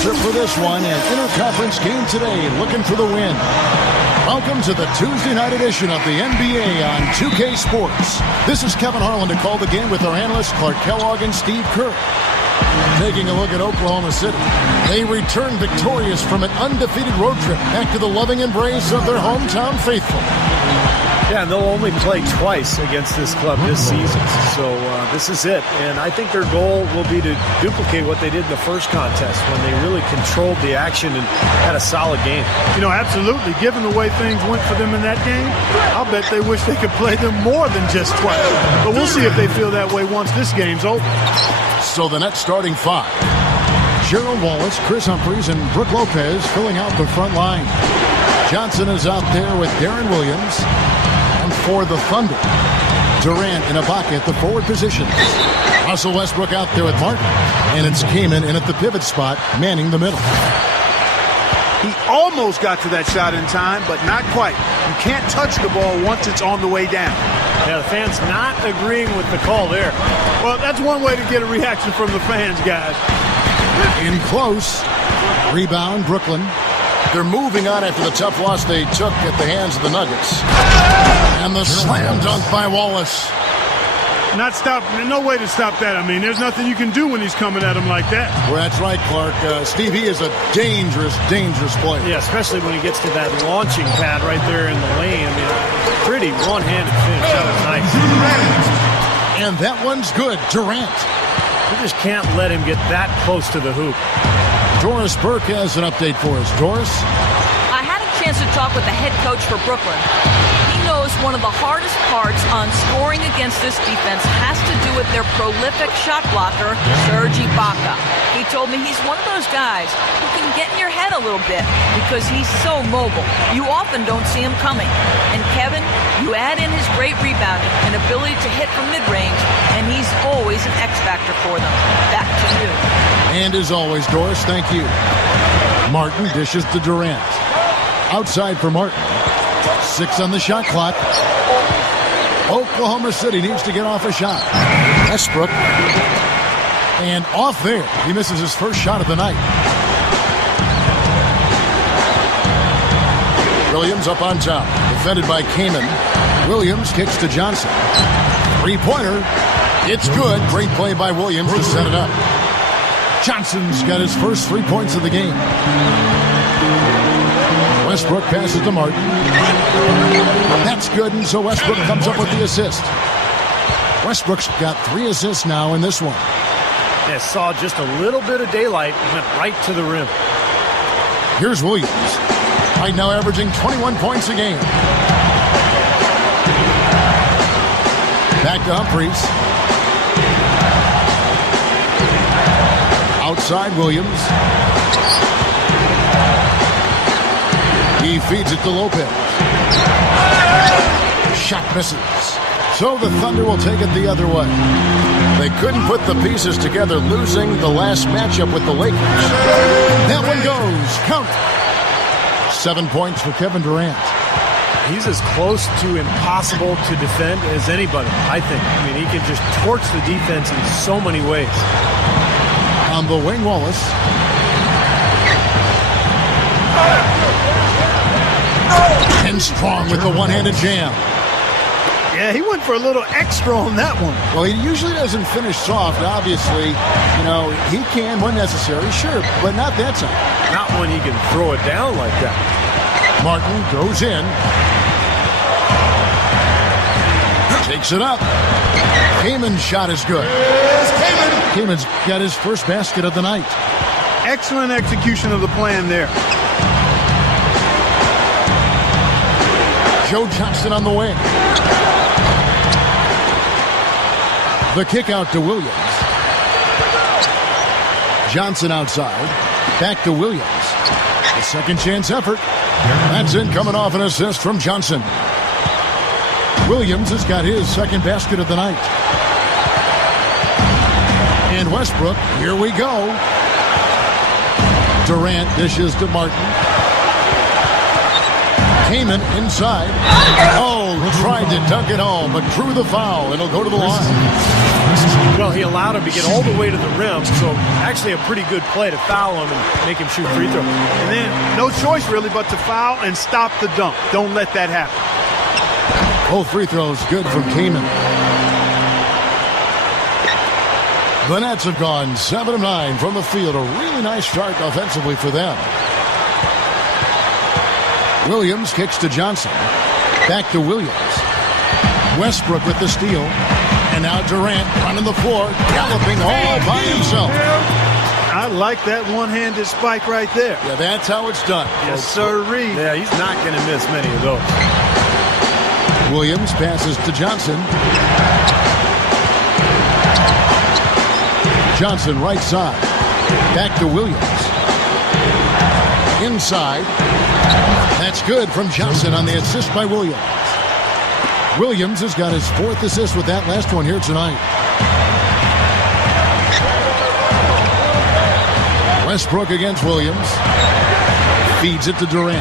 trip for this one, an interconference game today, looking for the win. Welcome to the Tuesday night edition of the NBA on 2K Sports. This is Kevin Harlan to call the game with our analysts Clark Kellogg and Steve Kerr. Taking a look at Oklahoma City. They return victorious from an undefeated road trip back to the loving embrace of their hometown faithful. Yeah, and they'll only play twice against this club this season. So this is it. And I think their goal will be to duplicate what they did in the first contest when they really controlled the action and had a solid game. You know, absolutely. Given the way things went for them in that game, I'll bet they wish they could play them more than just twice. But we'll see if they feel that way once this game's over. So the next starting five. Gerald Wallace, Chris Humphries, and Brook Lopez filling out the front line. Johnson is out there with Darren Williams. And for the Thunder, Durant and Ibaka at the forward positions. Russell Westbrook out there with Martin. And it's Kaman in at the pivot spot, manning the middle. He almost got to that shot in time, but not quite. You can't touch the ball once it's on the way down. Yeah, the fans not agreeing with the call there. Well, that's one way to get a reaction from the fans, guys. In close. Rebound, Brooklyn. They're moving on after the tough loss they took at the hands of the Nuggets. And the slam dunk by Wallace. Not stop. No way to stop that. I mean, there's nothing you can do when he's coming at him like that. Well, that's right, Clark. Steve, he is a dangerous, dangerous player. Yeah, especially when he gets to that launching pad right there in the lane. I mean, pretty one-handed finish. That was nice. And that one's good. Durant. You just can't let him get that close to the hoop. Doris Burke has an update for us. Doris? I had a chance to talk with the head coach for Brooklyn. He knows one of the hardest parts on scoring against this defense has to do with their prolific shot blocker, Serge Ibaka. He told me he's one of those guys who can get in your head a little bit because he's so mobile. You often don't see him coming. And Kevin, you add in his great rebounding and ability to hit from mid-range, and he's always an X factor for them. Back to you. And as always, Doris, thank you. Martin dishes to Durant. Outside for Martin. 6 on the shot clock. Oklahoma City needs to get off a shot. Westbrook. And off there. He misses his first shot of the night. Williams up on top. Defended by Kaman. Williams kicks to Johnson. Three-pointer. It's good. Great play by Williams to set it up. Johnson's got his first 3 points of the game. Westbrook passes to Martin. That's good, and so Westbrook comes up with the assist. Westbrook's got 3 assists now in this one. Yeah, saw just a little bit of daylight, went right to the rim. Here's Williams. Right now averaging 21 points a game. Back to Humphries. Outside Williams. He feeds it to Lopez. Shot misses. So the Thunder will take it the other way. They couldn't put the pieces together, losing the last matchup with the Lakers. That one goes. Count it. 7 points for Kevin Durant. He's as close to impossible to defend as anybody, I think. I mean, he can just torch the defense in so many ways. On the wing, Wallace. And Strong with the one-handed jam. Yeah, he went for a little extra on that one. Well, he usually doesn't finish soft, obviously. You know, he can when necessary, sure, but not that time. Not when he can throw it down like that. Martin goes in. Takes it up. Kaman's shot is good. Kaman's got his first basket of the night. Excellent execution of the plan there. Joe Johnson on the wing. The kick out to Williams. Johnson outside. Back to Williams. A second chance effort. That's in, coming off an assist from Johnson. Williams has got his second basket of the night. And Westbrook, here we go. Durant dishes to Martin. Kamen inside. Oh, tried to dunk it home, but drew the foul. It'll go to the line. Well, he allowed him to get all the way to the rim, so actually a pretty good play to foul him and make him shoot free throw. And then no choice really but to foul and stop the dunk. Don't let that happen. Both free throws good from Kamen. The Nets have gone 7 of 9 from the field. A really nice start offensively for them. Williams kicks to Johnson. Back to Williams. Westbrook with the steal. And now Durant running the floor, galloping all by himself. I like that one-handed spike right there. Yeah, that's how it's done. Yes, sirree. Yeah, he's not going to miss many of those. Williams passes to Johnson. Johnson right side. Back to Williams. Inside. That's good from Johnson on the assist by Williams. Williams has got his 4th assist with that last one here tonight. Westbrook against Williams. Feeds it to Durant.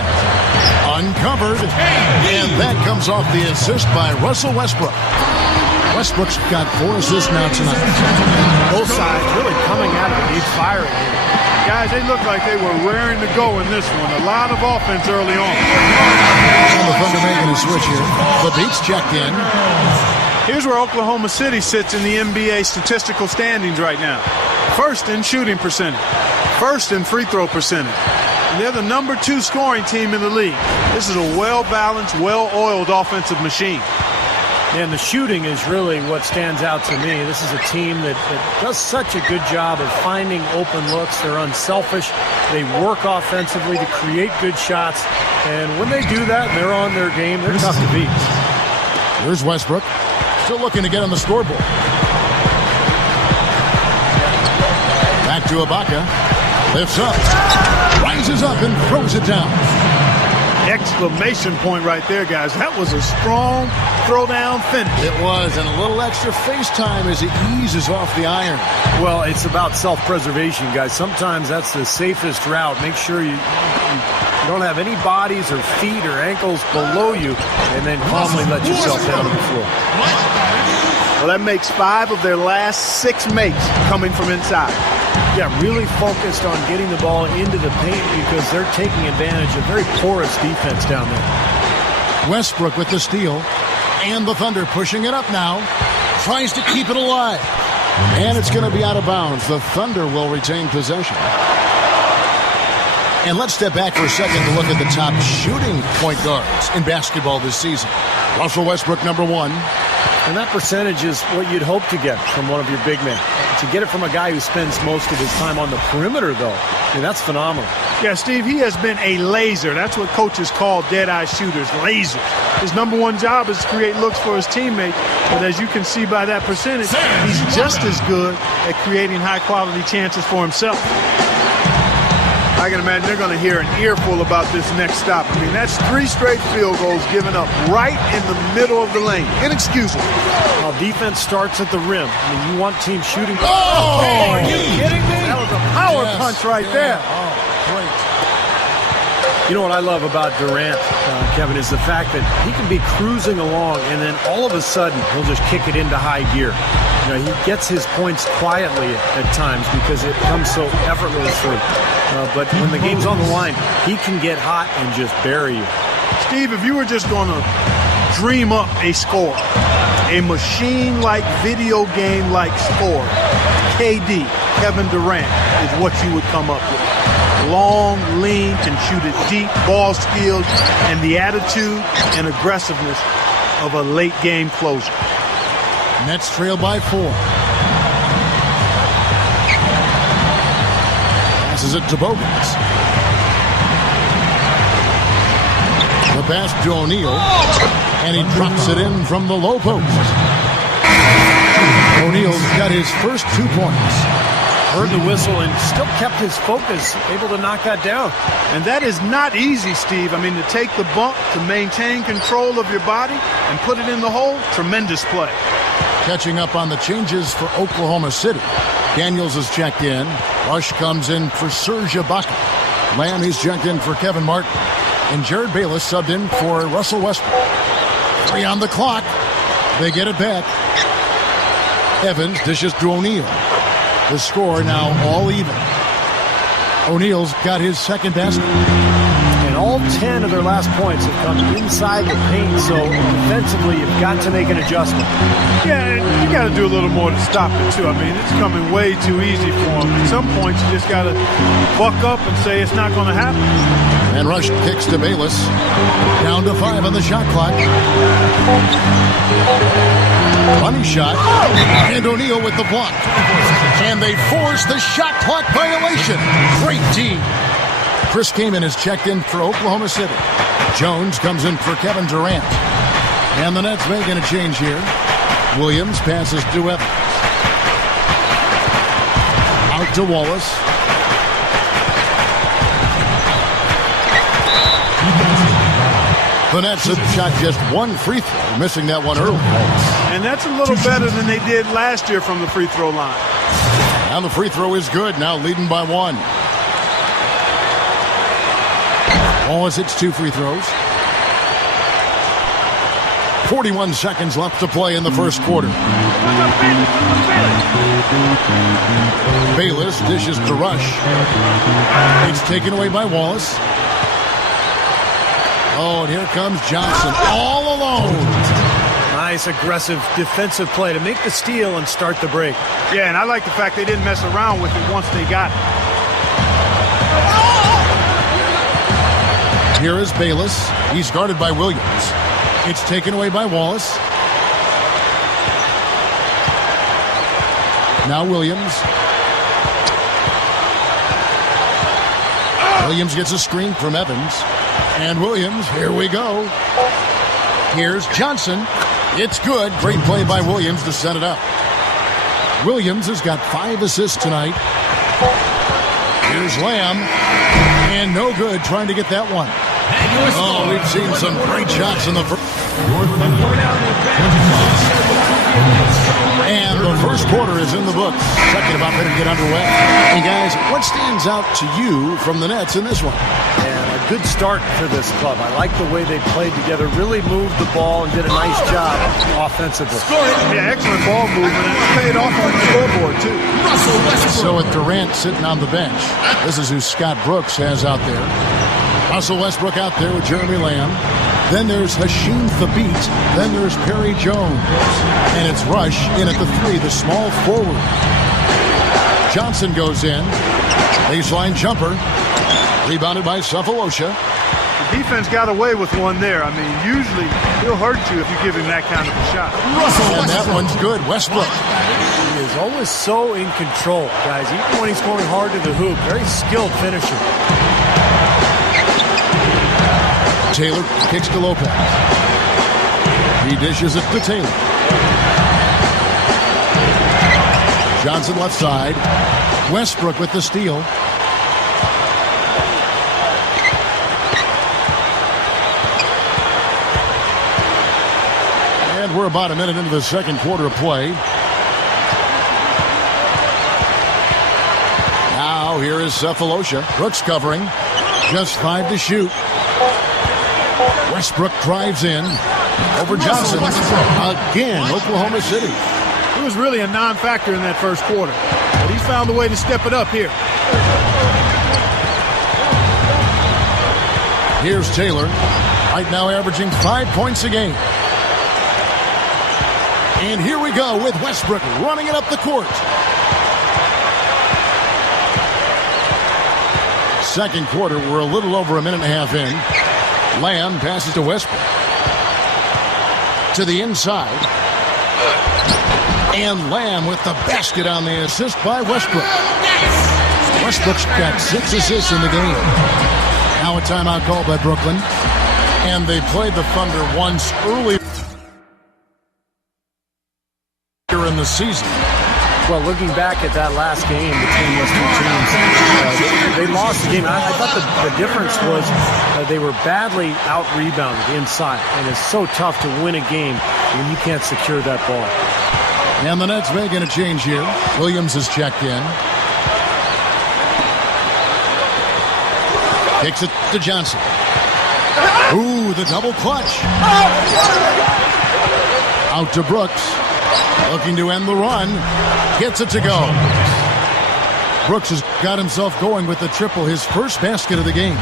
Uncovered. And that comes off the assist by Russell Westbrook. Westbrook's got 4 assists now tonight. Both sides really coming out of the deep firing here. Guys, they look like they were raring to go in this one. A lot of offense early on. And the Thunder making a switch here. The Beats checked in. Here's where Oklahoma City sits in the NBA statistical standings right now. First in shooting percentage. First in free throw percentage. And they're the number 2 scoring team in the league. This is a well-balanced, well-oiled offensive machine. And the shooting is really what stands out to me. This is a team that does such a good job of finding open looks. They're unselfish. They work offensively to create good shots. And when they do that, they're on their game. They're tough to beat. Here's Westbrook. Still looking to get on the scoreboard. Back to Ibaka. Lifts up. Rises up and throws it down. Exclamation point right there, guys. That was a strong throw-down finish. It was, and a little extra face time as he eases off the iron. Well, it's about self-preservation, guys. Sometimes that's the safest route. Make sure you don't have any bodies or feet or ankles below you, and then calmly let yourself down on the floor. Well, that makes 5 of their last 6 makes coming from inside. Yeah, really focused on getting the ball into the paint because they're taking advantage of very porous defense down there. Westbrook with the steal. And the Thunder pushing it up now. Tries to keep it alive. And it's going to be out of bounds. The Thunder will retain possession. And let's step back for a second to look at the top shooting point guards in basketball this season. Russell Westbrook, number 1. And that percentage is what you'd hope to get from one of your big men. To get it from a guy who spends most of his time on the perimeter, though, I mean, that's phenomenal. Yeah, Steve, he has been a laser. That's what coaches call dead-eye shooters, lasers. His number 1 job is to create looks for his teammates. But as you can see by that percentage, he's just as good at creating high-quality chances for himself. I can imagine they're going to hear an earful about this next stop. I mean, that's 3 straight field goals given up right in the middle of the lane. Inexcusable. Well, defense starts at the rim. I mean, you want teams shooting. Oh, are you kidding me? That was a power punch right there. Oh, great. You know what I love about Durant, Kevin, is the fact that he can be cruising along and then all of a sudden he'll just kick it into high gear. You know, he gets his points quietly at times because it comes so effortlessly. But when the game's on the line, he can get hot and just bury you. Steve, if you were just going to dream up a score, a machine-like, video game-like score, KD, Kevin Durant, is what you would come up with. Long, lean, can shoot it deep, ball skills, and the attitude and aggressiveness of a late-game closer. Nets trail by 4. Passes it to Bogans. The pass to O'Neal. And he drops it in from the low post. O'Neal's got his first 2 points. Heard the whistle and still kept his focus, able to knock that down. And that is not easy, Steve. I mean, to take the bump, to maintain control of your body, and put it in the hole, tremendous play. Catching up on the changes for Oklahoma City. Daniels is checked in. Rush comes in for Serge Ibaka. Lamb is checked in for Kevin Martin. And Jared Bayless subbed in for Russell Westbrook. 3 on the clock. They get it back. Evans dishes to O'Neal. The score now all even. O'Neal's got his second basket. And all 10 of their last points have come inside the paint, so defensively you've got to make an adjustment. Yeah, and you got to do a little more to stop it, too. I mean, it's coming way too easy for them. At some points, you just got to buck up and say it's not going to happen. And Rush kicks to Bayless. Down to 5 on the shot clock. Money shot. And O'Neal with the block. And they force the shot clock violation. Great D. Chris Kaman is checked in for Oklahoma City. Jones comes in for Kevin Durant. And the Nets making a change here. Williams passes to Evans. Out to Wallace. The Nets have shot just 1 free throw, missing that one early. And that's a little better than they did last year from the free throw line. And the free throw is good, now leading by 1. Wallace hits 2 free throws. 41 seconds left to play in the first quarter. Bayless dishes to Rush. It's taken away by Wallace. Oh, and here comes Johnson all alone. Nice aggressive defensive play to make the steal and start the break. Yeah, and I like the fact they didn't mess around with it once they got it. Here is Bayless. He's guarded by Williams. It's taken away by Wallace. Now Williams. Williams gets a screen from Evans. And Williams, here we go. Here's Johnson. It's good. Great play by Williams to set it up. Williams has got 5 assists tonight. Here's Lamb. And no good trying to get that one. Oh, we've seen some great shots in the first. And the first quarter is in the books. Second about ready to get underway. And guys, what stands out to you from the Nets in this one? And a good start for this club. I like the way they played together, really moved the ball and did a nice job offensively. Yeah, excellent ball movement. It's paid off on the scoreboard, too. So with Durant sitting on the bench, this is who Scott Brooks has out there. Russell Westbrook out there with Jeremy Lamb. Then there's Hasheem Thabit. Then there's Perry Jones. And it's Rush in at the 3, the small forward. Johnson goes in. Baseline jumper. Rebounded by Cephalosha. The defense got away with one there. I mean, usually he'll hurt you if you give him that kind of a shot. And that one's good. Westbrook. He is always so in control, guys. Even when he's going hard to the hoop, very skilled finisher. Taylor kicks to Lopez. He dishes it to Taylor. Johnson left side. Westbrook with the steal. And we're about a minute into the second quarter of play. Now here is Cephalosha. Brooks covering. Just 5 to shoot. Westbrook drives in over Johnson. Again, Oklahoma City. It was really a non-factor in that first quarter. But he's found a way to step it up here. Here's Taylor. Right now averaging 5 points a game. And here we go with Westbrook running it up the court. Second quarter, we're a little over a minute and a half in. Lamb passes to Westbrook. To the inside. And Lamb with the basket on the assist by Westbrook. Westbrook's got 6 assists in the game. Now a timeout called by Brooklyn. And they played the Thunder once earlier in the season. Well, looking back at that last game between those two teams, they lost the game. I thought the difference was they were badly out-rebounded inside, and it's so tough to win a game when you can't secure that ball. And the Nets making a change here. Williams is checked in. Kicks it to Johnson. Ooh, the double clutch. Out to Brooks. Looking to end the run. Gets it to go. Brooks has got himself going with the triple, his first basket of the game.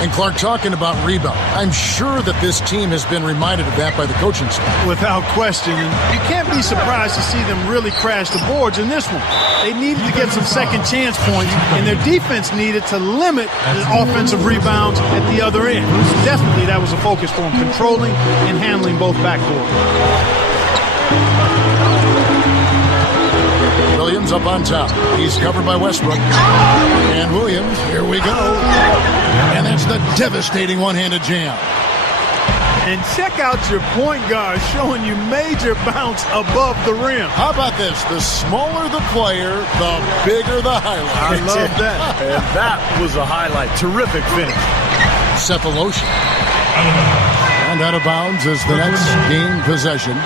And Clark, talking about rebound, I'm sure that this team has been reminded of that by the coaching staff. Without question. You can't be surprised to see them really crash the boards in this one. They needed to get some second chance points, and their defense needed to limit the offensive rebounds at the other end. Definitely that was a focus for them, controlling and handling both backboards. Williams up on top. He's covered by Westbrook. And Williams, here we go. And that's the devastating one-handed jam. And check out your point guard showing you major bounce above the rim. How about this? The smaller the player, the bigger the highlight. I love that. And that was a highlight. Terrific finish. Cephalosha. And out of bounds as the Nets gain possession.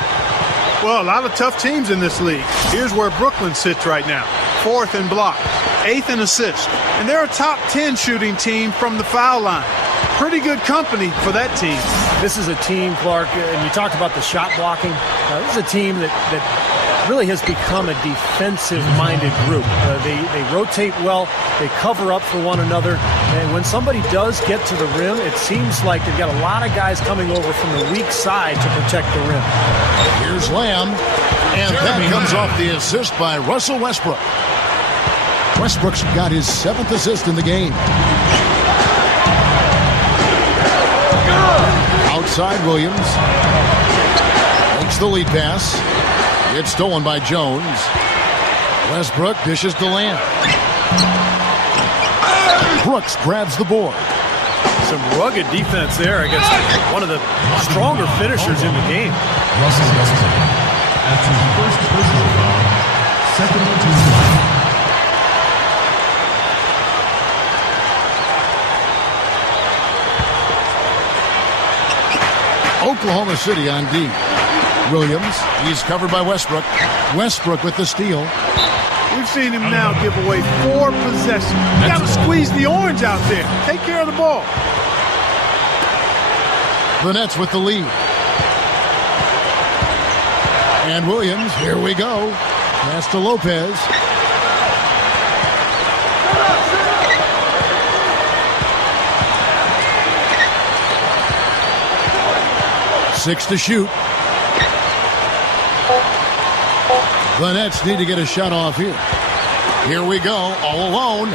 Well, a lot of tough teams in this league. Here's where Brooklyn sits right now. 4th in block, 8th in assist. And they're a top 10 shooting team from the foul line. Pretty good company for that team. This is a team, Clark, and you talked about the shot blocking. This is a team that really has become a defensive-minded group. They rotate well. They cover up for one another. And when somebody does get to the rim, it seems like they've got a lot of guys coming over from the weak side to protect the rim. Here's Lamb. And that comes off the assist by Russell Westbrook. Westbrook's got his 7th assist in the game. Outside Williams. Makes the lead pass. It's stolen by Jones. Westbrook dishes to Lamb. Brooks grabs the board. Some rugged defense there against one of the stronger finishers in the game. Russell Westbrook. That's his first personal foul. Second team. Oklahoma City on D. Williams, he's covered by Westbrook. Westbrook with the steal. We've seen him now give away 4 possessions. You got to squeeze the orange out there. Take care of the ball. The Nets with the lead. And Williams, here we go. Pass to Lopez. Six to shoot. The Nets need to get a shot off here. Here we go, all alone.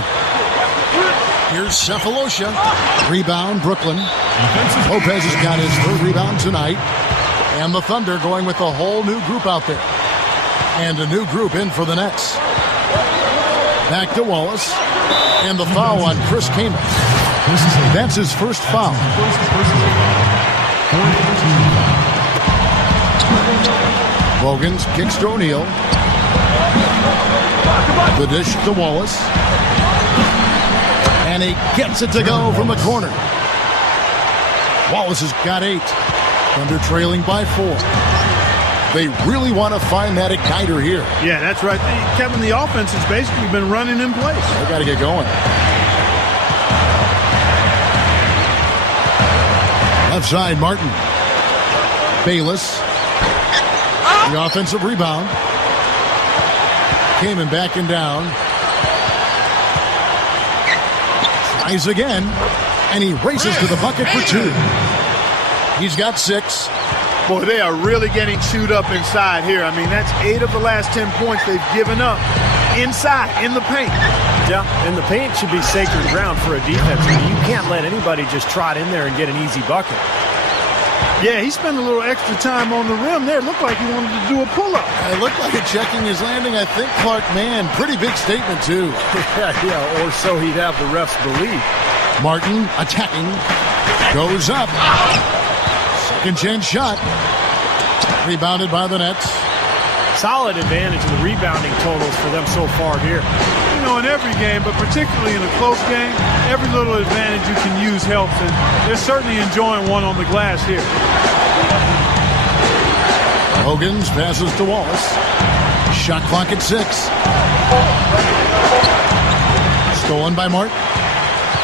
Here's Cephalosha. Rebound, Brooklyn. Lopez has got his 3rd rebound tonight. And the Thunder going with a whole new group out there. And a new group in for the Nets. Back to Wallace. And the foul on Chris Kaman. That's his first foul. Bogans kicks to O'Neal. The dish to Wallace. And he gets it to go from the corner. Wallace has got 8. Thunder trailing by 4. They really want to find that igniter here. Yeah, that's right. Kevin, the offense has basically been running in place. They got to get going. Left side, Martin. Bayless. The offensive rebound. Came and backing down. Tries again. And he races to the bucket for 2. He's got 6. Boy, they are really getting chewed up inside here. I mean, that's 8 of the last 10 points they've given up inside, in the paint. Yeah, and the paint should be sacred ground for a defense. I mean, you can't let anybody just trot in there and get an easy bucket. Yeah, he spent a little extra time on the rim there. It looked like he wanted to do a pull-up. It looked like checking his landing. I think Clark, man, pretty big statement, too. Yeah, or so he'd have the refs believe. Martin attacking. Goes up. Second chance shot. Rebounded by the Nets. Solid advantage of the rebounding totals for them so far here. You know, in every game, but particularly in a close game, every little advantage you can use helps, and they're certainly enjoying one on the glass here. Hogan's passes to Wallace. Shot clock at 6. Stolen by Martin.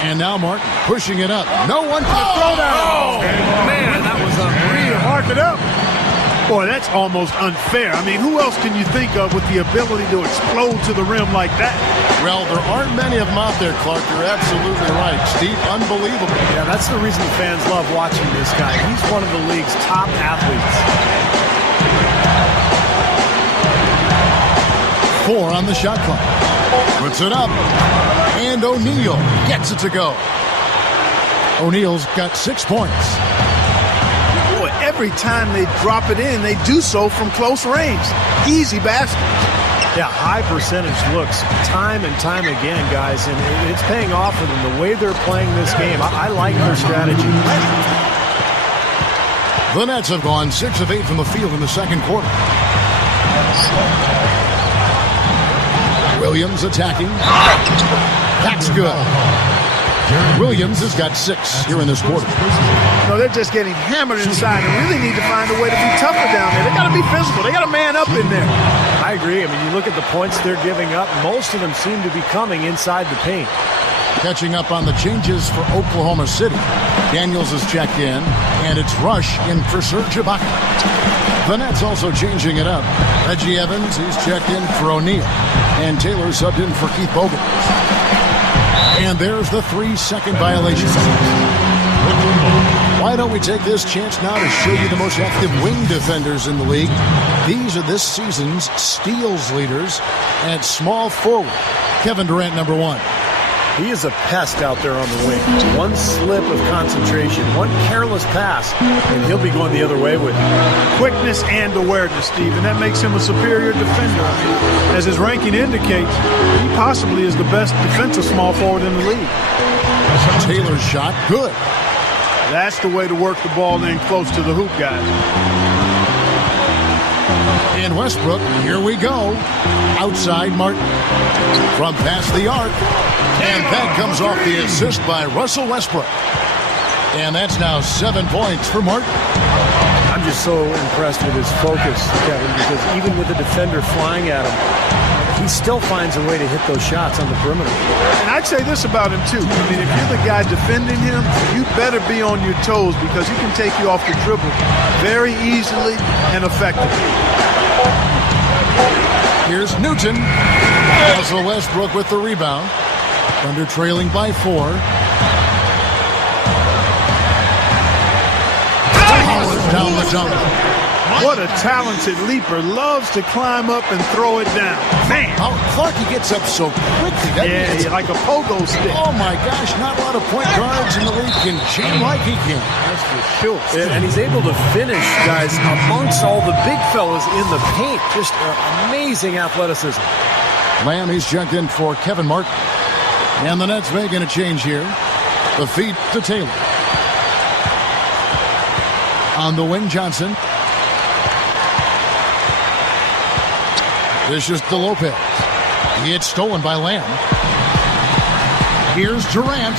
And now Martin pushing it up. No one can throw that. Oh, man, that was unreal. Mark it up. Boy, that's almost unfair. I mean, who else can you think of with the ability to explode to the rim like that? Well, there aren't many of them out there, Clark. You're absolutely right. Steve, unbelievable. Yeah, that's the reason the fans love watching this guy. He's one of the league's top athletes. 4 on the shot clock. Puts it up. And O'Neal gets it to go. O'Neal's got 6 points. Boy, every time they drop it in, they do so from close range. Easy basket. Yeah, high percentage looks time and time again, guys, and it's paying off for them. The way they're playing this game, I like their strategy. The Nets have gone 6 of 8 from the field in the second quarter. Williams attacking. That's good. Williams has got 6 here in this quarter. No, they're just getting hammered inside and really need to find a way to be tougher down there. They got to be physical. They got to man up in there. I agree. I mean, you look at the points they're giving up, most of them seem to be coming inside the paint. Catching up on the changes for Oklahoma City. Daniels is checked in, and it's Rush in for Serge Ibaka. The Nets also changing it up. Reggie Evans, he's checked in for O'Neal. And Taylor subbed in for Keith Bogan. And there's the 3-second violation. Why don't we take this chance now to show you the most active wing defenders in the league? These are this season's steals leaders at small forward. Kevin Durant, number 1. He is a pest out there on the wing. One slip of concentration, one careless pass, and he'll be going the other way with it. Quickness and awareness, Steve, and that makes him a superior defender. I mean, as his ranking indicates, he possibly is the best defensive small forward in the league. Taylor's shot, good. That's the way to work the ball in close to the hoop, guys. And Westbrook, here we go. Outside Martin. From past the arc. And that comes off the assist by Russell Westbrook. And that's now 7 points for Martin. I'm just so impressed with his focus, Kevin, because even with the defender flying at him, he still finds a way to hit those shots on the perimeter. And I'd say this about him, too. I mean, if you're the guy defending him, you better be on your toes because he can take you off the dribble very easily and effectively. Here's Newton. Russell Westbrook with the rebound. Thunder trailing by 4. Howard down the jump. What a talented leaper. Loves to climb up and throw it down. Man. Oh, Clark, he gets up so quickly. Yeah, like a pogo stick. Oh, my gosh. Not a lot of point guards in the league can jam like he can. That's for sure. And he's able to finish, guys, amongst all the big fellas in the paint. Just amazing athleticism. Lamb, he's checked in for Kevin Martin. And the Nets making a change here. The feed to Taylor. On the wing, Johnson. This is to Lopez. It's stolen by Lamb. Here's Durant.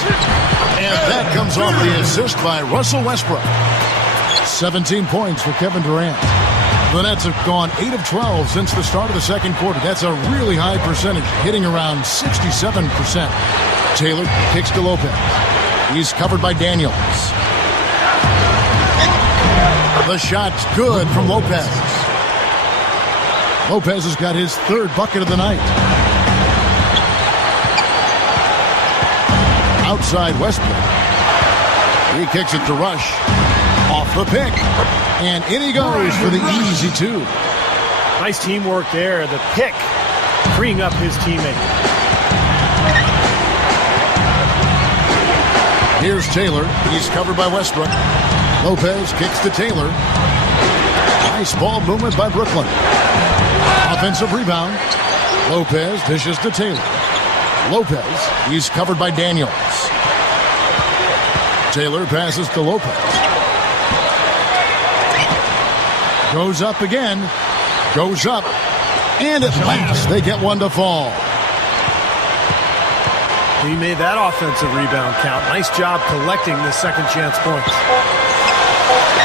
And that comes off the assist by Russell Westbrook. 17 points for Kevin Durant. The Nets have gone 8 of 12 since the start of the second quarter. That's a really high percentage, hitting around 67%. Taylor kicks to Lopez. He's covered by Daniels. The shot's good from Lopez. Lopez has got his 3rd bucket of the night. Outside Westbrook. He kicks it to Rush. Off the pick. And in he goes for the easy 2. Nice teamwork there. The pick freeing up his teammate. Here's Taylor. He's covered by Westbrook. Lopez kicks to Taylor. Nice ball movement by Brooklyn. Offensive rebound. Lopez dishes to Taylor. Lopez, he's covered by Daniels. Taylor passes to Lopez. Goes up again. Goes up. And at last, they get one to fall. He made that offensive rebound count. Nice job collecting the second chance points.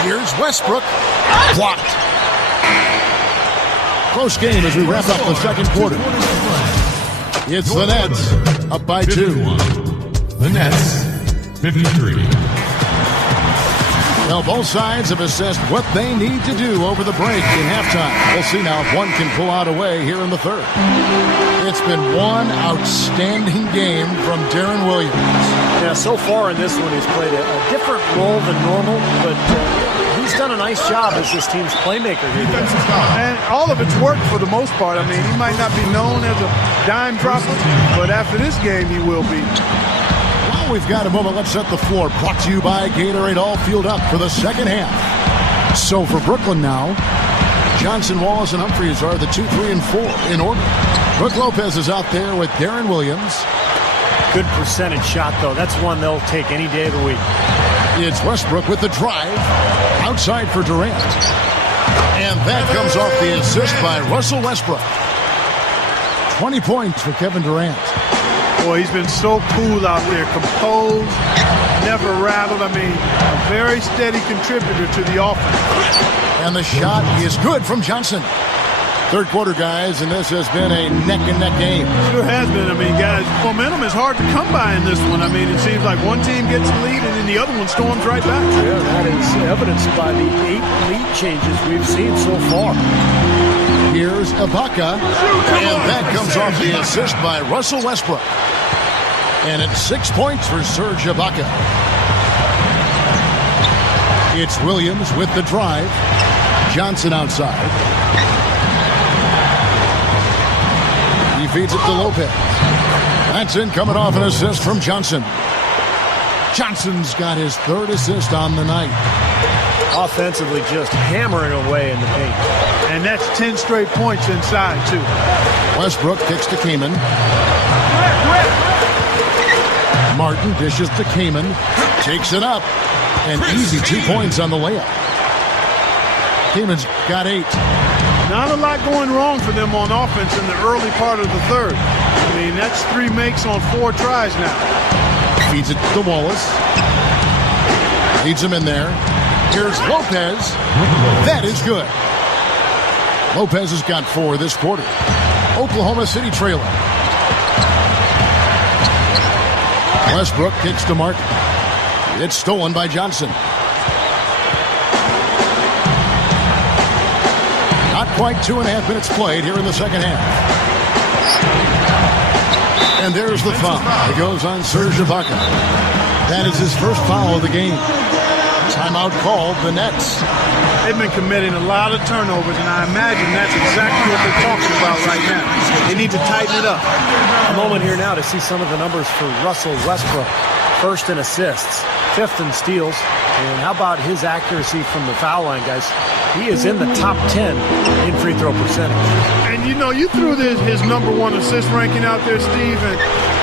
Here's Westbrook. Blocked. Close game as we wrap up the second quarter. It's the Nets up by 2. The Nets, 53. Well, both sides have assessed what they need to do over the break in halftime. We'll see now if one can pull out a way here in the third. It's been one outstanding game from Darren Williams. Yeah, so far in this one, he's played a different role than normal, but he's done a nice job as this team's playmaker here today. And all of it's worked for the most part. I mean, he might not be known as a dime dropper, but after this game, he will be. Well, we've got a moment. Let's set the floor. Brought to you by Gatorade. All fueled up for the second half. So for Brooklyn now, Johnson, Wallace, and Humphries are the 2, 3, and 4 in order. Brook Lopez is out there with Darren Williams. Good percentage shot, though. That's one they'll take any day of the week. It's Westbrook with the drive. Outside for Durant. And that comes off the assist by Russell Westbrook. 20 points for Kevin Durant. Boy, he's been so cool out there. Composed, never rattled. I mean, a very steady contributor to the offense. And the shot is good from Johnson. Third quarter, guys, and this has been a neck-and-neck game. Sure has been. I mean, guys, momentum is hard to come by in this one. I mean, it seems like one team gets the lead and then the other one storms right back. Yeah, that is evidenced by the 8 lead changes we've seen so far. Here's Ibaka, and that comes off the assist by Russell Westbrook. And it's 6 points for Serge Ibaka. It's Williams with the drive. Johnson outside. He feeds it to Lopez. That's in, coming off an assist from Johnson. Johnson's got his third assist on the night. Offensively just hammering away in the paint. And that's 10 straight points inside, too. Westbrook kicks to Kaman. Martin dishes to Kaman. Takes it up. And easy 2 points on the layup. Kaman's got 8. Not a lot going wrong for them on offense in the early part of the third. I mean, that's 3 makes on 4 tries now. Feeds it to Wallace. Leads him in there. Here's Lopez. That is good. Lopez has got 4 this quarter. Oklahoma City trailing. Westbrook kicks to Martin. It's stolen by Johnson. Not quite 2.5 minutes played here in the second half. And there's the foul. It goes on Serge Ibaka. That is his first foul of the game. Timeout called the Nets. They've been committing a lot of turnovers, and I imagine that's exactly what they're talking about right now. They need to tighten it up. A moment here now to see some of the numbers for Russell Westbrook. First in assists, 5th in steals, and how about his accuracy from the foul line, guys? He is in the top 10 in free throw percentage. And, you know, you threw his number 1 assist ranking out there, Steve, and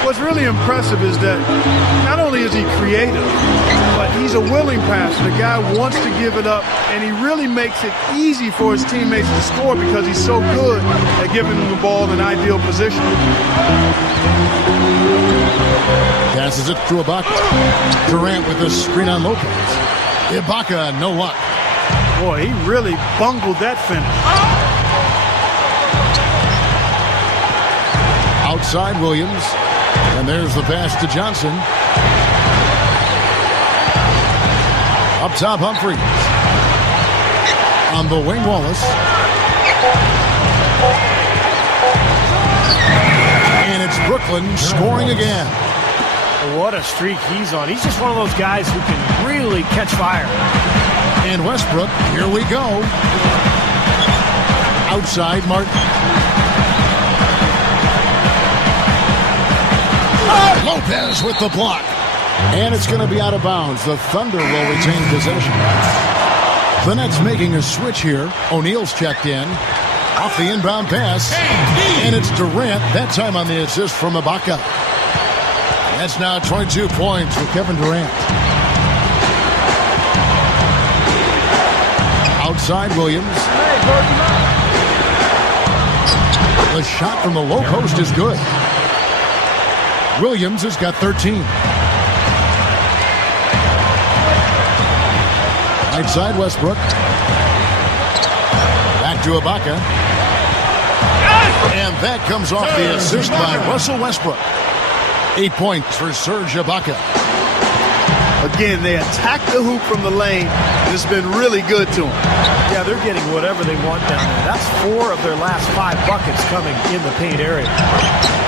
what's really impressive is that not only is he creative, but he's a willing passer. The guy wants to give it up, and he really makes it easy for his teammates to score because he's so good at giving them the ball in ideal position. Passes it to Ibaka. Durant with the screen on Lopez. Ibaka, no luck. Boy, he really bungled that finish. Outside Williams. And there's the pass to Johnson. Up top, Humphries. On the wing, Wallace. And it's Brooklyn scoring again. What a streak he's on. He's just one of those guys who can really catch fire. And Westbrook, here we go. Outside, Martin. Lopez with the block. And it's going to be out of bounds. The Thunder will retain possession. The Nets making a switch here. O'Neal's checked in. Off the inbound pass. And it's Durant, that time on the assist from Ibaka. That's now 22 points for Kevin Durant. Outside Williams. The shot from the low post is good. Williams has got 13. Right side Westbrook. Back to Ibaka. And that comes off the assist by Russell Westbrook. 8 points for Serge Ibaka. Again, they attack the hoop from the lane, and it's been really good to them. Yeah, they're getting whatever they want down there. That's 4 of their last 5 buckets coming in the paint area.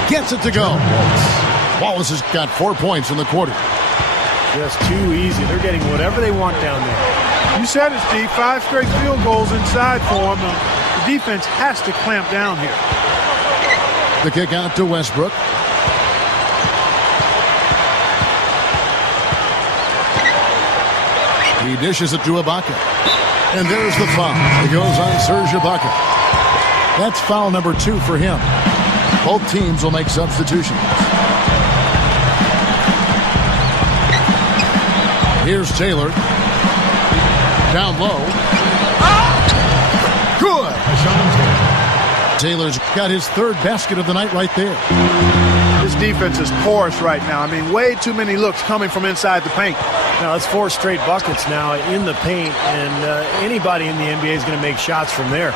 Gets it to go. Wallace has got 4 points in the quarter. Just too easy. They're getting whatever they want down there. You said it, Steve. 5 straight field goals inside for them. The defense has to clamp down here. The kick out to Westbrook. He dishes it to Ibaka. And there's the foul. It goes on Serge Ibaka. That's foul number 2 for him. Both teams will make substitutions. Here's Taylor. Down low. Good. Taylor's got his 3rd basket of the night right there. This defense is porous right now. I mean, way too many looks coming from inside the paint. Now, that's 4 straight buckets now in the paint, and anybody in the NBA is going to make shots from there.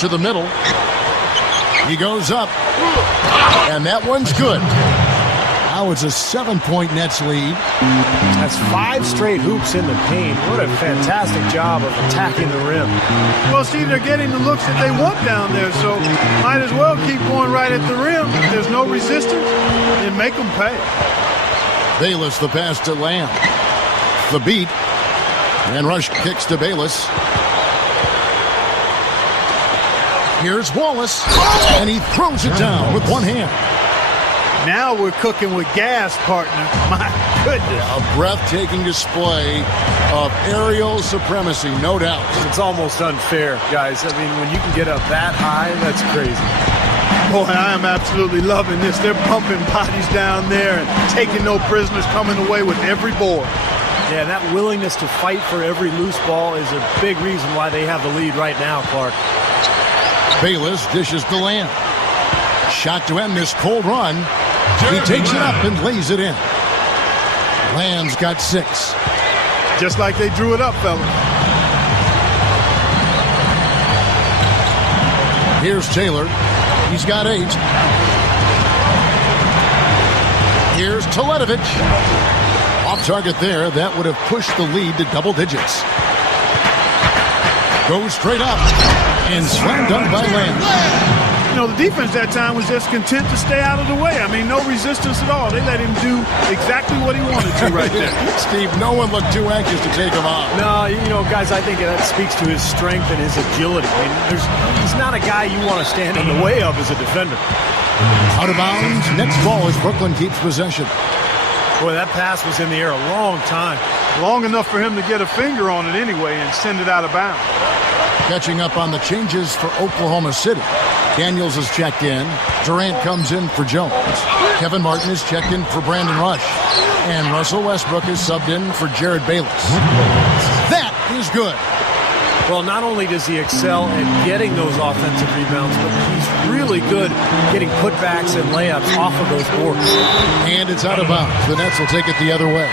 To the middle. He goes up. And that one's good. Now it's a 7-point Nets lead. That's 5 straight hoops in the paint. What a fantastic job of attacking the rim. Well, Steve, they're getting the looks that they want down there, so might as well keep going right at the rim. If there's no resistance, then make them pay. Bayless the pass to Lamb. The beat. And Rush kicks to Bayless. Here's Wallace. And he throws it down with one hand. Now we're cooking with gas, partner. My goodness. A breathtaking display of aerial supremacy, no doubt. It's almost unfair, guys. I mean, when you can get up that high, that's crazy. Boy, I am absolutely loving this. They're pumping bodies down there and taking no prisoners, coming away with every board. Yeah, that willingness to fight for every loose ball is a big reason why they have the lead right now, Clark. Bayless dishes to Lamb. Shot to end this cold run. He takes it up and lays it in. Lamb's got 6. Just like they drew it up, fellas. Here's Taylor. He's got 8. Here's Teletovic. Off target there. That would have pushed the lead to double digits. Goes straight up. And slam dunk by Lamb. You know, the defense that time was just content to stay out of the way. I mean, no resistance at all. They let him do exactly what he wanted to right there. Steve, no one looked too anxious to take him on. No, you know, guys, I think that speaks to his strength and his agility. I mean, he's not a guy you want to stand in the way of as a defender. Out of bounds. Next ball as Brooklyn keeps possession. Boy, that pass was in the air a long time. Long enough for him to get a finger on it anyway and send it out of bounds. Catching up on the changes for Oklahoma City. Daniels is checked in. Durant comes in for Jones. Kevin Martin is checked in for Brandon Rush. And Russell Westbrook is subbed in for Jared Bayless. That is good. Well, not only does he excel at getting those offensive rebounds, but he's really good getting putbacks and layups off of those boards. And it's out of bounds. The Nets will take it the other way.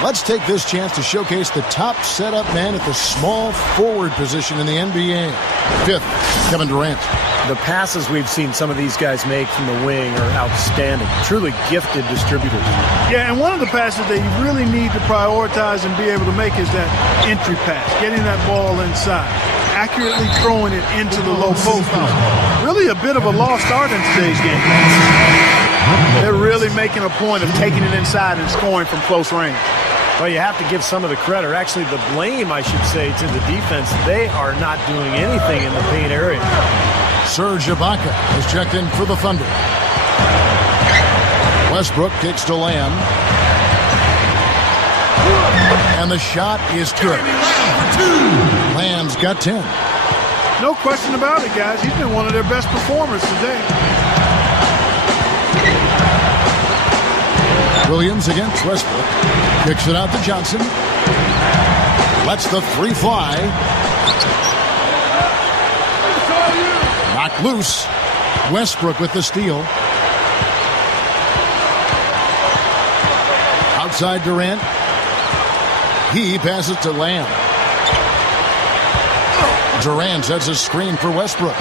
Let's take this chance to showcase the top setup man at the small forward position in the NBA. 5th, Kevin Durant. The passes we've seen some of these guys make from the wing are outstanding. Truly gifted distributors. Yeah, and one of the passes they really need to prioritize and be able to make is that entry pass, getting that ball inside, accurately throwing it into the low post. Really a bit of a lost art in today's game. They're really making a point of taking it inside and scoring from close range. Well, you have to give some of the credit, or actually the blame, I should say, to the defense. They are not doing anything in the paint area. Serge Ibaka is checked in for the Thunder. Westbrook kicks to Lamb. And the shot is good. Lamb's got 10. No question about it, guys. He's been one of their best performers today. Williams against Westbrook. Kicks it out to Johnson. Lets the 3 fly. Knocked loose. Westbrook with the steal. Outside Durant. He passes to Lamb. Durant sets a screen for Westbrook.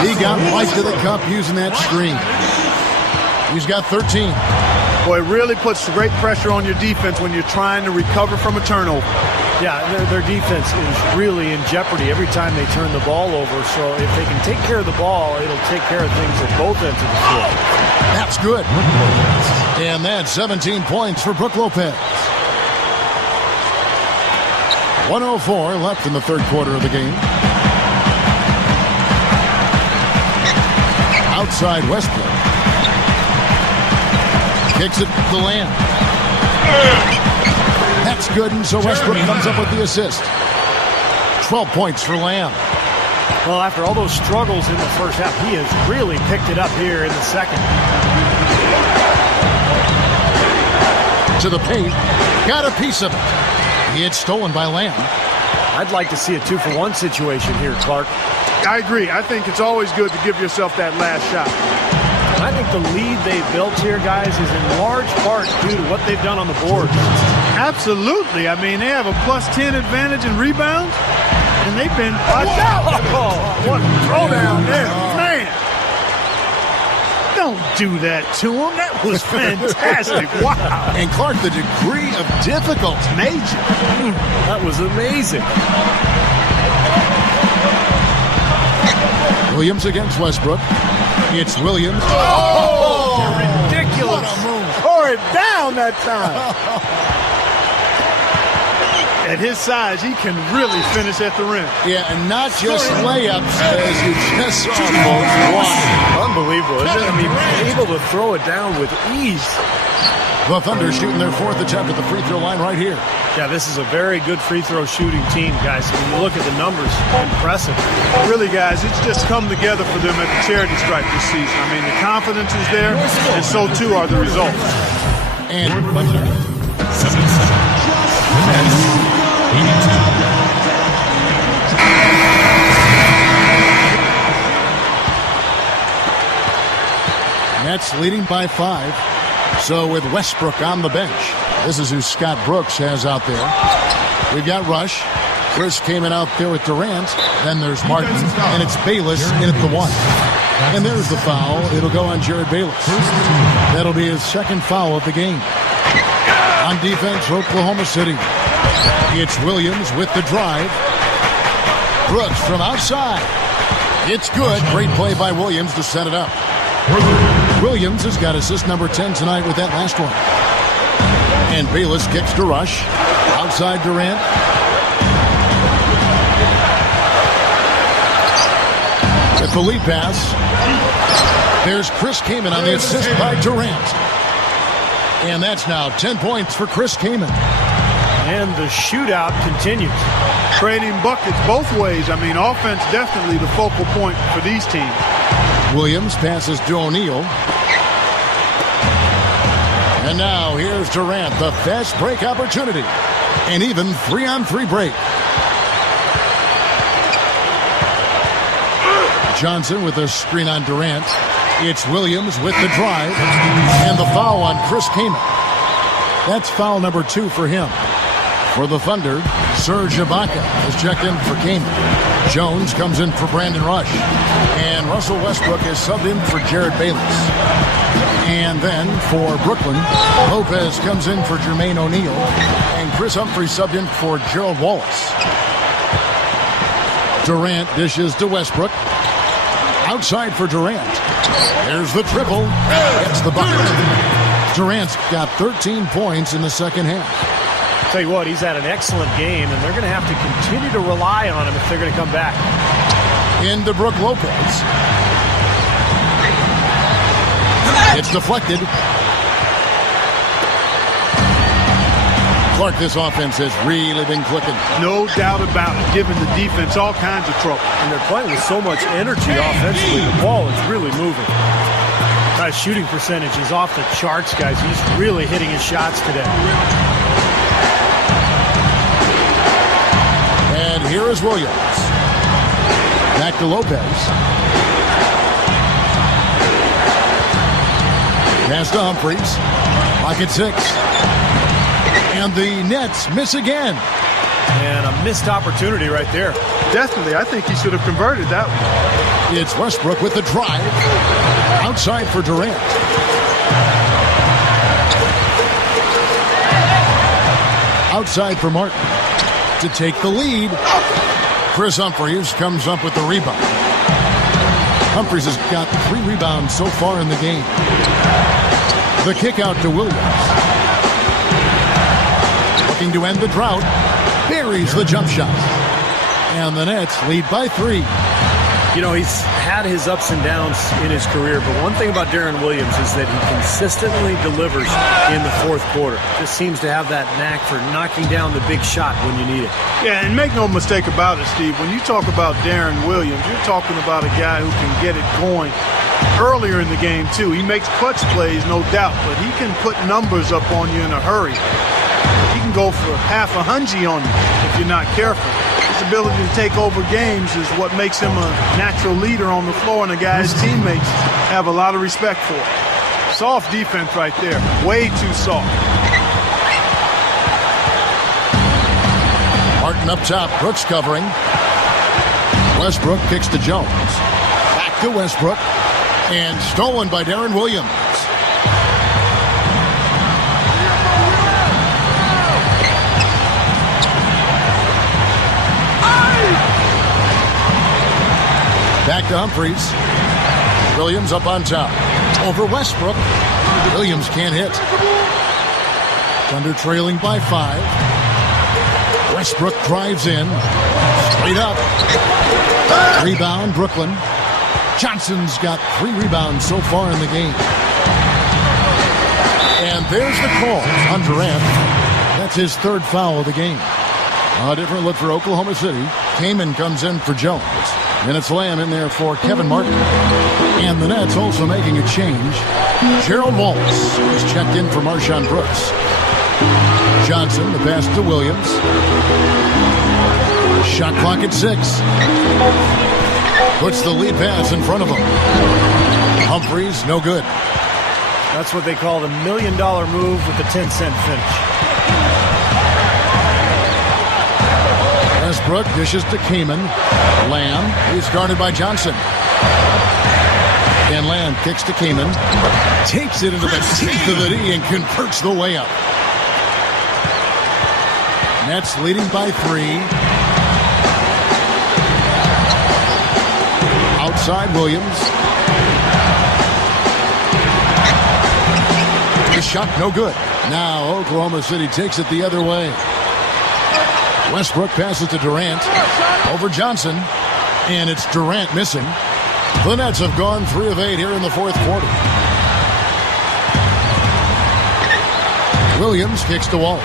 He got right to the cup using that screen. He's got 13. Boy, it really puts great pressure on your defense when you're trying to recover from a turnover. Yeah, their defense is really in jeopardy every time they turn the ball over. So if they can take care of the ball, it'll take care of things at both ends of the floor. That's good. And that's 17 points for Brook Lopez. 1:04 left in the third quarter of the game. Outside Westbrook. Kicks it to Lamb. That's good, and so Westbrook comes up with the assist. 12 points for Lamb. Well, after all those struggles in the first half, he has really picked it up here in the second. To the paint. Got a piece of it. It's stolen by Lamb. I'd like to see a 2-for-1 situation here, Clark. I agree. I think it's always good to give yourself that last shot. I think the lead they've built here, guys, is in large part due to what they've done on the board. Absolutely. I mean, they have a plus 10 advantage in rebounds, and they've been watch out. Oh, what a throwdown there. Man. Don't do that to him. That was fantastic. Wow. And Clark, the degree of difficulty. Major. That was amazing. Williams against Westbrook. It's Williams. Oh, ridiculous. What a move. Tore it down that time. At his size, he can really finish at the rim. Yeah, and not just layups, as you just saw. Unbelievable, isn't it? I mean, able to throw it down with ease. The Thunder shooting their fourth attempt at the free throw line right here. Yeah, this is a very good free throw shooting team, guys. When you look at the numbers, impressive. Really, guys, it's just come together for them at the charity stripe this season. I mean, the confidence is there, and so too are the results. And 77. 82. Nets leading by 5. So with Westbrook on the bench, this is who Scott Brooks has out there. We've got Rush. Chris came in out there with Durant. Then there's Martin, and it's Bayless in at the 1. And there's the foul. It'll go on Jared Bayless. That'll be his second foul of the game. On defense, Oklahoma City. It's Williams with the drive. Brooks from outside. It's good. Great play by Williams to set it up. Williams has got assist number 10 tonight with that last one. And Bayless kicks to Rush. Outside Durant. At the lead pass. There's Chris Kaman on the assist by Durant. And that's now 10 points for Chris Kaman. And the shootout continues. Trading buckets both ways. I mean, offense definitely the focal point for these teams. Williams passes to O'Neal. And now here's Durant, the fast break opportunity. And even 3-on-3 break. Johnson with a screen on Durant. It's Williams with the drive. And the foul on Chris Kaman. That's foul number 2 for him. For the Thunder, Serge Ibaka is checked in for Kaman. Jones comes in for Brandon Rush. And Russell Westbrook is subbed in for Jared Bayless. And then for Brooklyn, Lopez comes in for Jermaine O'Neal. And Chris Humphrey subbed in for Gerald Wallace. Durant dishes to Westbrook. Outside for Durant. There's the triple. Gets the bucket. Durant's got 13 points in the second half. Tell you what, he's had an excellent game, and they're going to have to continue to rely on him if they're going to come back. Into Brook Lopez. It's deflected. Clark, this offense has really been clicking. No doubt about it, giving the defense all kinds of trouble. And they're playing with so much energy offensively. The ball is really moving. His shooting percentage is off the charts, guys. He's really hitting his shots today. And here is Williams. Back to Lopez. Pass to Humphries. Pocket 6. And the Nets miss again. And a missed opportunity right there. Definitely. I think he should have converted that one. It's Westbrook with the drive. Outside for Durant. Outside for Martin to take the lead. Chris Humphries comes up with the rebound. Humphries has got 3 rebounds so far in the game. The kick out to Williams. Looking to end the drought. Buries the jump shot. And the Nets lead by 3. You know, he's had his ups and downs in his career, but one thing about Deron Williams is that he consistently delivers in the fourth quarter. Just seems to have that knack for knocking down the big shot when you need it. Yeah, and make no mistake about it, Steve. When you talk about Deron Williams, you're talking about a guy who can get it going earlier in the game, too. He makes clutch plays, no doubt, but he can put numbers up on you in a hurry. He can go for half a hundred on you if you're not careful. His ability to take over games is what makes him a natural leader on the floor and a guy his teammates have a lot of respect for. Soft defense right there. Way too soft. Martin up top. Brooks covering. Westbrook kicks to Jones. Back to Westbrook. And stolen by Deron Williams. Back to Humphries. Williams up on top. Over Westbrook. Williams can't hit. Thunder trailing by 5. Westbrook drives in. Straight up. Rebound, Brooklyn. Johnson's got 3 rebounds so far in the game. And there's the call on Durant. That's his 3rd foul of the game. A different look for Oklahoma City. Kaman comes in for Jones. And it's Lamb in there for Kevin Martin. And the Nets also making a change. Gerald Wallace is checked in for Marshawn Brooks. Johnson, the pass to Williams. Shot clock at 6. Puts the lead pass in front of him. Humphries, no good. That's what they call the $1 million move with the 10-cent finish. Westbrook dishes to Kaman. Lamb is guarded by Johnson. And Lamb kicks to Kaman. Takes it into the teeth of the D and converts the layup. Nets leading by 3. Outside Williams. The shot no good. Now Oklahoma City takes it the other way. Westbrook passes to Durant. Over Johnson. And it's Durant missing. The Nets have gone 3 of 8 here in the fourth quarter. Williams kicks to Wallace.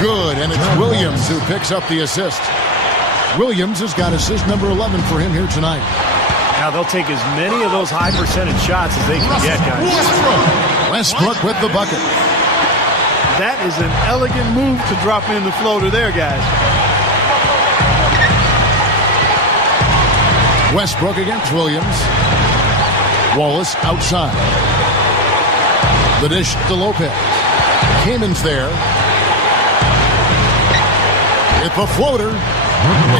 Good, and it's Williams who picks up the assist. Williams has got assist number 11 for him here tonight. Now they'll take as many of those high percentage shots as they can get, guys. Westbrook with the bucket. That is an elegant move to drop in the floater there, guys. Westbrook against Williams. Wallace outside. The dish to Lopez. Kaman's there. With the floater.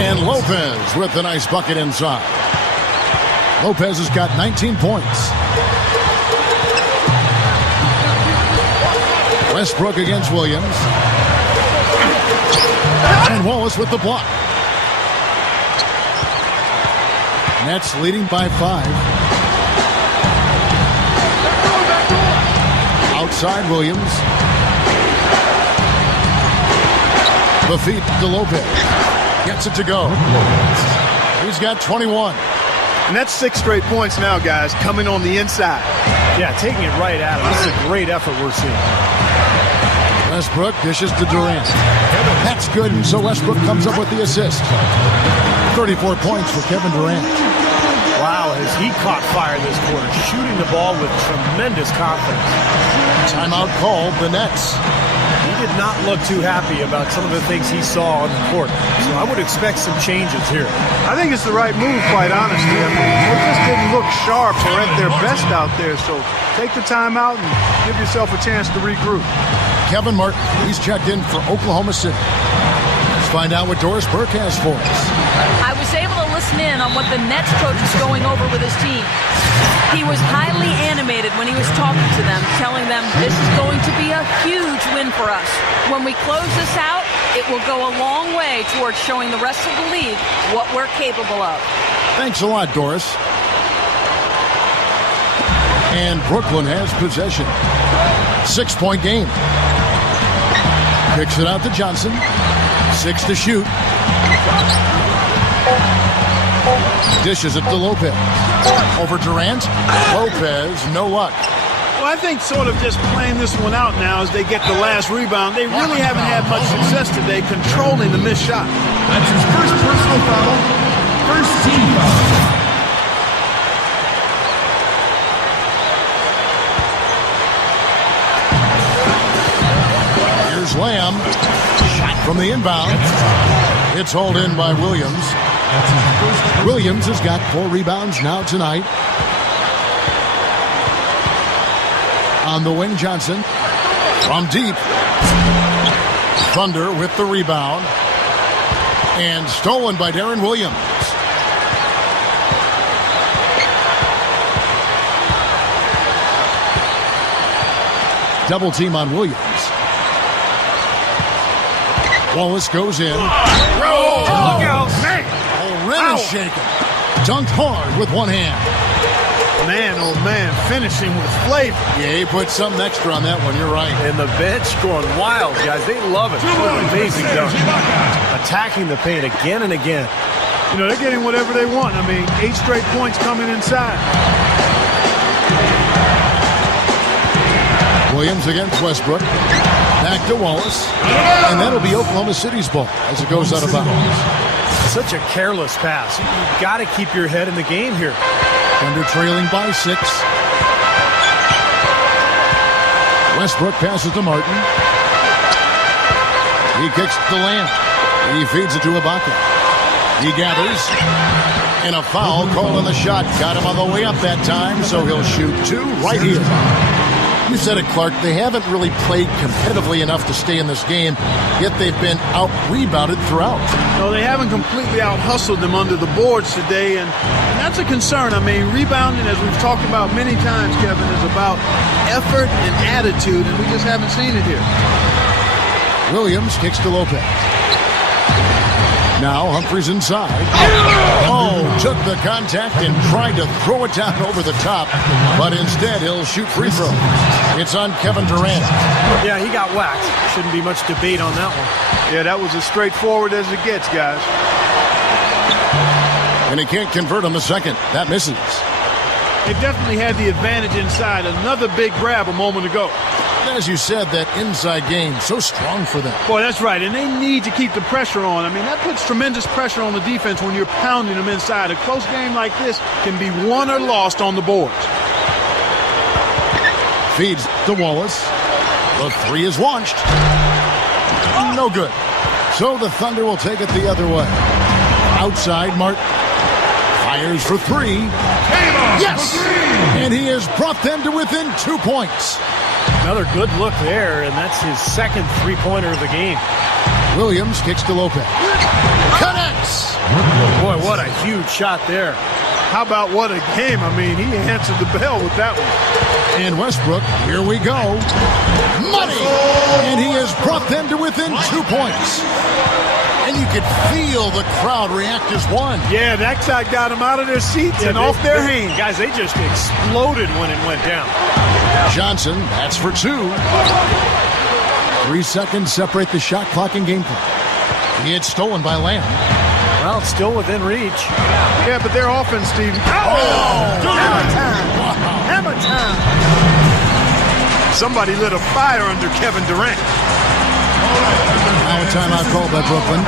And Lopez with the nice bucket inside. Lopez has got 19 points. Westbrook against Williams. And Wallace with the block. Nets leading by 5. Outside Williams. The feet to Lopez. Gets it to go. He's got 21. And that's 6 straight points now, guys, coming on the inside. Yeah, taking it right at him. This is a great effort we're seeing. Westbrook dishes to Durant. That's good, and so Westbrook comes up with the assist. 34 points for Kevin Durant. Wow, has he caught fire this quarter, shooting the ball with tremendous confidence. Timeout called, the Nets. He did not look too happy about some of the things he saw on the court. So I would expect some changes here. I think it's the right move, quite honestly. I mean, they just didn't look sharp or at their best out there. So take the timeout and give yourself a chance to regroup. Kevin Martin, he's checked in for Oklahoma City. find out what Doris Burke has for us. I was able to listen in on what the Nets coach was going over with his team. He was highly animated when he was talking to them, telling them this is going to be a huge win for us. When we close this out, it will go a long way towards showing the rest of the league what we're capable of. Thanks a lot, Doris. And Brooklyn has possession. 6-point game. Kicks it out to Johnson. 6 to shoot. Dishes it to Lopez. Over Durant. Lopez, no luck. Well, I think sort of just playing this one out now as they get the last rebound. They really haven't had much success today controlling the missed shot. That's his first personal foul. First team foul. Here's Lamb. Shot from the inbound. It's hauled in by Williams. Williams has got 4 rebounds now tonight. On the wing, Johnson. From deep. Thunder with the rebound. And stolen by Darren Williams. Double team on Williams. Wallace goes in. Oh, look out, man. Oh, rim is shaken. Dunked hard with one hand. Man, oh man, finishing with flavor. Yeah, he put something extra on that one. You're right. And the bench going wild, guys. They love it. What an amazing dunk. Attacking the paint again and again. You know, they're getting whatever they want. I mean, 8 straight points coming inside. Williams against Westbrook. Back to Wallace. And that'll be Oklahoma City's ball as it goes out of bounds. Such a careless pass. You've got to keep your head in the game here. Thunder trailing by 6. Westbrook passes to Martin. He kicks to Lamb. He feeds it to Ibaka. He gathers. And a foul call on the shot. Got him on the way up that time, so he'll shoot 2 right here. You said it, Clark. They haven't really played competitively enough to stay in this game, yet they've been out-rebounded throughout. No, they haven't completely out-hustled them under the boards today, and that's a concern. I mean, rebounding, as we've talked about many times, Kevin, is about effort and attitude, and we just haven't seen it here. Williams kicks to Lopez. Now Humphries inside. Oh, took the contact and tried to throw it down over the top, but instead he'll shoot free throw. It's on Kevin Durant. Yeah, he got whacked. Shouldn't be much debate on that one. Yeah, that was as straightforward as it gets, guys. And he can't convert on the second. That misses. They definitely had the advantage inside. Another big grab a moment ago. As you said, that inside game, so strong for them. Boy, that's right, and they need to keep the pressure on. I mean, that puts tremendous pressure on the defense when you're pounding them inside. A close game like this can be won or lost on the boards. Feeds to Wallace. The 3 is launched. No good. So the Thunder will take it the other way. Outside, Martin fires for 3. Yes! And he has brought them to within 2 points. Another good look there, and that's his second 3-pointer of the game. Williams kicks to Lopez. Connects! Boy, what a huge shot there. How about what a game? I mean, he answered the bell with that one. And Westbrook, here we go. Money! And he has brought them to within 2 points. And you could feel the crowd react as one. Yeah, that shot got them out of their seats and off their hands. Guys, they just exploded when it went down. Johnson, that's for 2. 3 seconds separate the shot clock and game clock. He had stolen by Lamb. Well, it's still within reach. Yeah, but their offense, Steve. Hammer time! Hammer time! Somebody lit a fire under Kevin Durant. Now a timeout called by Brooklyn.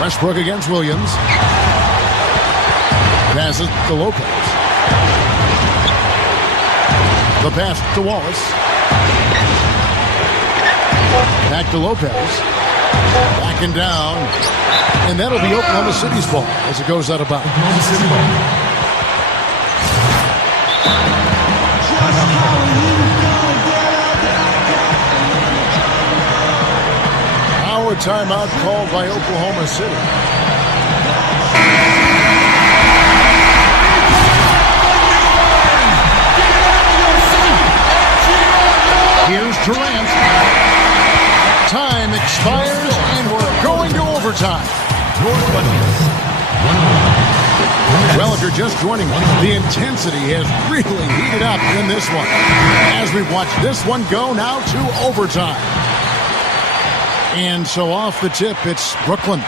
Westbrook against Williams. Passes to Lopez. The pass to Wallace. Back to Lopez. Backing down. And that'll be Oklahoma City's ball as it goes out of bounds. Oklahoma City ball. Now a timeout called by Oklahoma City. Here's Durant. Time expires, and we're going to overtime. Well, if you're just joining us, the intensity has really heated up in this one. As we watch this one go now to overtime. And so off the tip, it's Brooklyn.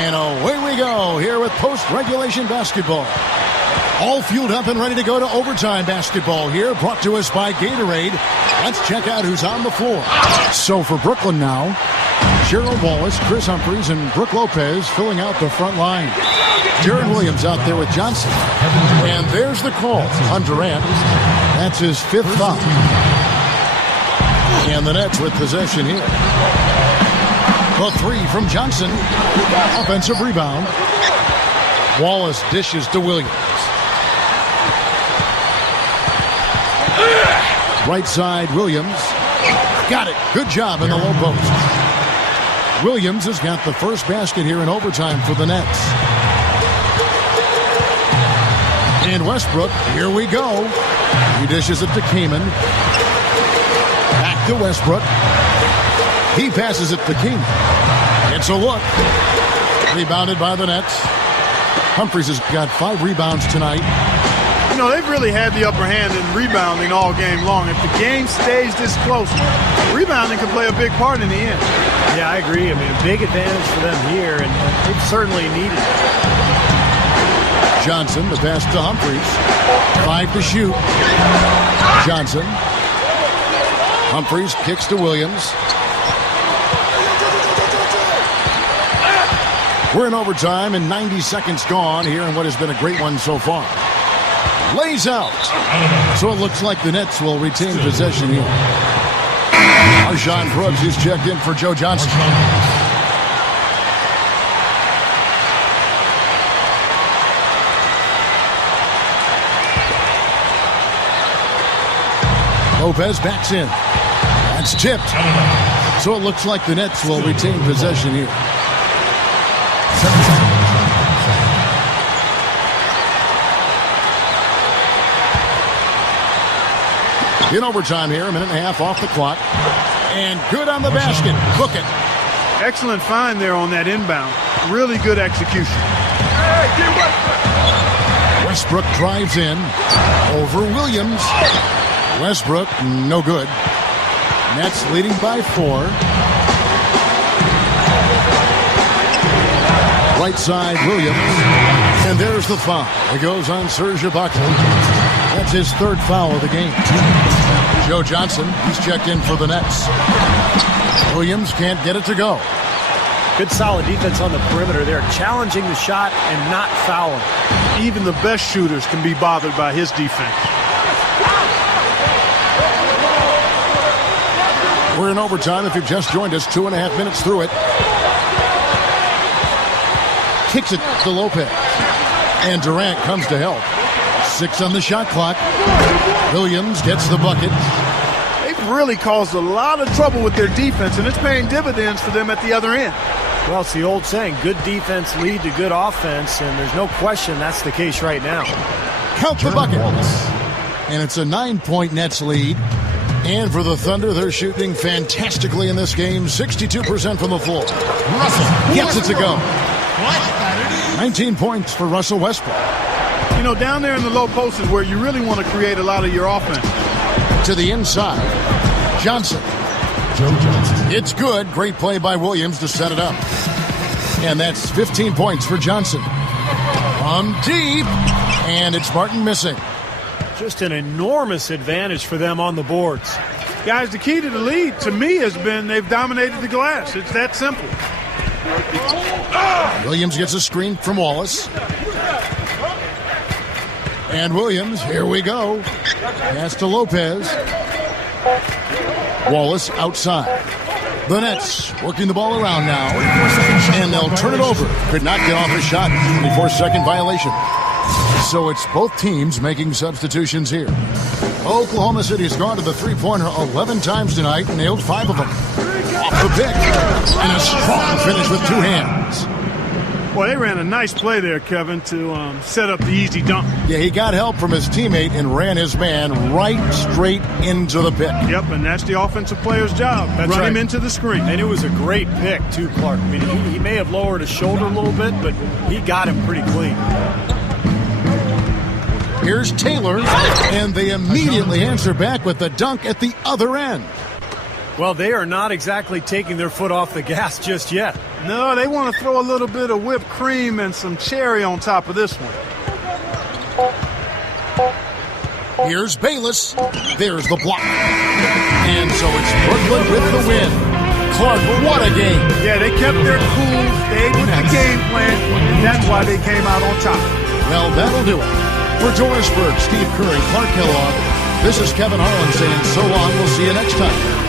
And away we go here with post-regulation basketball. All fueled up and ready to go to overtime basketball here, brought to us by Gatorade. Let's check out who's on the floor. So for Brooklyn now, Gerald Wallace, Chris Humphries, and Brook Lopez filling out the front line. Jaron Williams out there with Johnson. And there's the call on Durant. That's his 5th foul. And the Nets with possession here. The 3 from Johnson. Offensive rebound. Wallace dishes to Williams. Right side, Williams. Got it. Good job in the low post. Williams has got the first basket here in overtime for the Nets. And Westbrook, here we go. He dishes it to Kaman. Back to Westbrook. He passes it to Kaman. It's a look. Rebounded by the Nets. Humphries has got 5 rebounds tonight. You know, they've really had the upper hand in rebounding all game long. If the game stays this close, rebounding can play a big part in the end. Yeah, I agree. I mean, a big advantage for them here, and they've certainly needed it. Johnson, the pass to Humphries. 5 to shoot. Johnson. Humphries kicks to Williams. We're in overtime and 90 seconds gone here in what has been a great one so far. Lays out. So it looks like the Nets will retain possession here. Arshon Brooks is checked in for Joe Johnson. Lopez backs in. That's tipped. So it looks like the Nets will retain possession here. 7 seconds. In overtime here, a minute and a half off the clock. And good on the basket. Book it. Excellent find there on that inbound. Really good execution. Westbrook drives in. Over Williams. Westbrook, no good. Nets leading by 4. Right side, Williams. And there's the foul. It goes on Serge Ibaka. That's his 3rd foul of the game. Joe Johnson, he's checked in for the Nets. Williams can't get it to go. Good solid defense on the perimeter there, challenging the shot and not fouling. Even the best shooters can be bothered by his defense. We're in overtime. If you've just joined us, 2.5 minutes through it. Kicks it to Lopez. And Durant comes to help. 6 on the shot clock. Williams gets the bucket. They've really caused a lot of trouble with their defense, and it's paying dividends for them at the other end. Well, it's the old saying, good defense lead to good offense, and there's no question that's the case right now. Count the bucket. And it's a 9-point Nets lead. And for the Thunder, they're shooting fantastically in this game. 62% from the floor. Russell gets it to go. 19 points for Russell Westbrook. You know, down there in the low post is where you really want to create a lot of your offense. To the inside. Johnson. Joe Johnson. It's good. Great play by Williams to set it up. And that's 15 points for Johnson. From deep. And it's Martin missing. Just an enormous advantage for them on the boards. Guys, the key to the lead, to me, has been they've dominated the glass. It's that simple. Williams gets a screen from Wallace. And Williams, here we go. Pass to Lopez. Wallace outside. The Nets working the ball around now, and they'll turn it over. Could not get off a shot. 24-second violation. So it's both teams making substitutions here. Oklahoma City has gone to the three-pointer 11 times tonight and nailed 5 of them. Off the pick, and a strong finish with 2 hands. Well, they ran a nice play there, Kevin, to set up the easy dunk. Yeah, he got help from his teammate and ran his man right straight into the pick. Yep, and that's the offensive player's job. That's Run right. him into the screen. And it was a great pick, too, Clark. I mean, he may have lowered his shoulder a little bit, but he got him pretty clean. Here's Taylor, and they immediately answer back with the dunk at the other end. Well, they are not exactly taking their foot off the gas just yet. No, they want to throw a little bit of whipped cream and some cherry on top of this one. Here's Bayless. There's the block. And so it's Brooklyn with the win. Clark, what a game. Yeah, they kept their cool, stayed with the game plan, and that's why they came out on top. Well, that'll do it. For Dorisburg, Steve Curry, Clark Kellogg, this is Kevin Harlan saying so long. We'll see you next time.